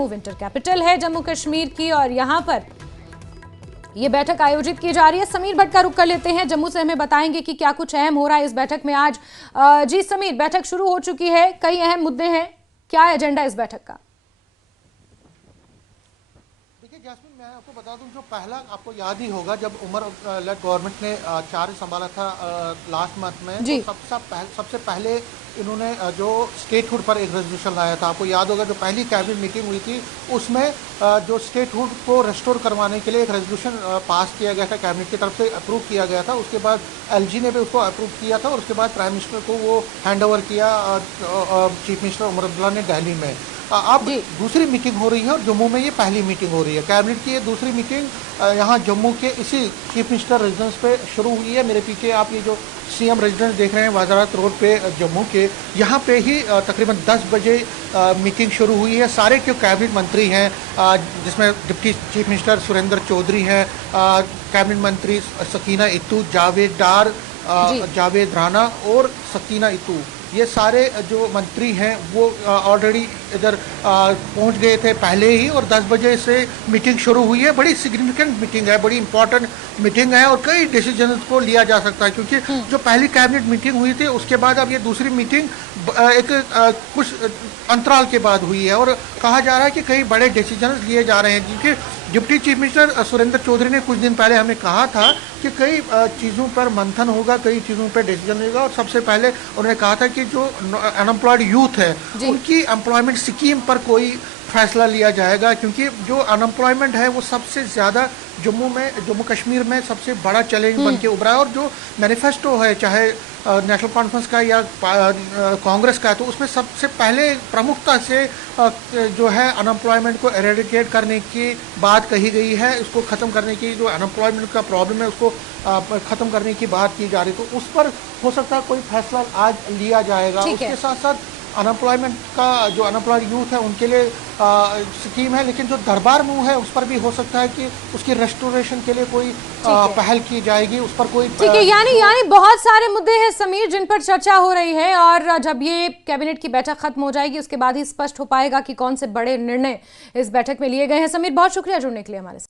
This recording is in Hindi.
जम्मू विंटर कैपिटल है जम्मू कश्मीर की और यहां पर ये बैठक आयोजित की जा रही है। समीर भट्ट का रुख कर लेते हैं, जम्मू से हमें बताएंगे कि क्या कुछ अहम हो रहा है इस बैठक में आज। जी समीर, बैठक शुरू हो चुकी है, कई अहम मुद्दे हैं, क्या है एजेंडा इस बैठक का? जैस्मिन, मैं आपको बता दूं, जो पहला आपको याद ही होगा जब उमर लेड गवर्नमेंट ने चार्ज संभाला था लास्ट मंथ में, तो सबसे पहले इन्होंने जो स्टेटहुड पर एक रेजोल्यूशन लाया था। आपको याद होगा जो पहली कैबिनेट मीटिंग हुई थी उसमें जो स्टेटहुड को रेस्टोर करवाने के लिए एक रेजोल्यूशन पास किया गया था, कैबिनेट की तरफ से अप्रूव किया गया था। उसके बाद एलजी ने भी उसको अप्रूव किया था और उसके बाद प्राइम मिनिस्टर को वो हैंड ओवर किया चीफ मिनिस्टर उमर अब्दुल्ला ने दिल्ली में। अब दूसरी मीटिंग हो रही है और जम्मू में ये पहली मीटिंग हो रही है। कैबिनेट की ये दूसरी मीटिंग यहाँ जम्मू के इसी चीफ मिनिस्टर रेजिडेंस पे शुरू हुई है। मेरे पीछे आप ये जो सीएम रेजिडेंस देख रहे हैं वाजारात रोड पे जम्मू के, यहाँ पे ही तकरीबन 10 बजे मीटिंग शुरू हुई है। सारे जो कैबिनेट मंत्री हैं, जिसमें deputy chief minister Surendra Chaudhary हैं, कैबिनेट मंत्री सकीना इत्तू, जावेद राणा और सकीना इत्तू, ये सारे जो मंत्री हैं वो ऑलरेडी इधर पहुंच गए थे पहले ही और 10 बजे से मीटिंग शुरू हुई है। बड़ी सिग्निफिकेंट मीटिंग है, बड़ी इंपॉर्टेंट मीटिंग है और कई डिसीजन को लिया जा सकता है, क्योंकि जो पहली कैबिनेट मीटिंग हुई थी उसके बाद अब ये दूसरी मीटिंग एक कुछ अंतराल के बाद हुई है और कहा जा रहा है कि कई बड़े डिसीजन लिए जा रहे हैं। क्योंकि deputy chief minister Surendra Chaudhary ने कुछ दिन पहले हमें कहा था कि कई चीज़ों पर मंथन होगा, कई चीज़ों पर डिसीजन होगा और सबसे पहले उन्होंने कहा था कि जो अनएम्प्लॉयड यूथ है उनकी एम्प्लॉयमेंट स्कीम पर कोई फैसला लिया जाएगा, क्योंकि जो अनएम्प्लॉयमेंट है वो सबसे ज़्यादा जम्मू कश्मीर में सबसे बड़ा चैलेंज बन के उभरा है। और जो मैनिफेस्टो है, चाहे नेशनल कॉन्फ्रेंस का या कांग्रेस का, तो उसमें सबसे पहले प्रमुखता से जो है अनएम्प्लॉयमेंट को एरेडिकेट करने की बात कही गई है। इसको ख़त्म करने की, जो अनएम्प्लॉयमेंट का प्रॉब्लम है उसको ख़त्म करने की बात की जा रही, तो उस पर हो सकता है कोई फैसला आज लिया जाएगा। उसके साथ साथ अनएम्प्लॉयमेंट का, जो अनएम्प्लॉयड यूथ है उनके लिए स्कीम है, लेकिन जो दरबार मूव है उस पर भी हो सकता है कि उसकी रेस्टोरेशन के लिए कोई पहल की जाएगी, उस पर कोई। ठीक है, यानी बहुत सारे मुद्दे हैं समीर जिन पर चर्चा हो रही है और जब ये कैबिनेट की बैठक खत्म हो जाएगी उसके बाद ही स्पष्ट हो पाएगा कि कौन से बड़े निर्णय इस बैठक में लिए गए हैं। समीर, बहुत शुक्रिया जुड़ने के लिए हमारे साथ।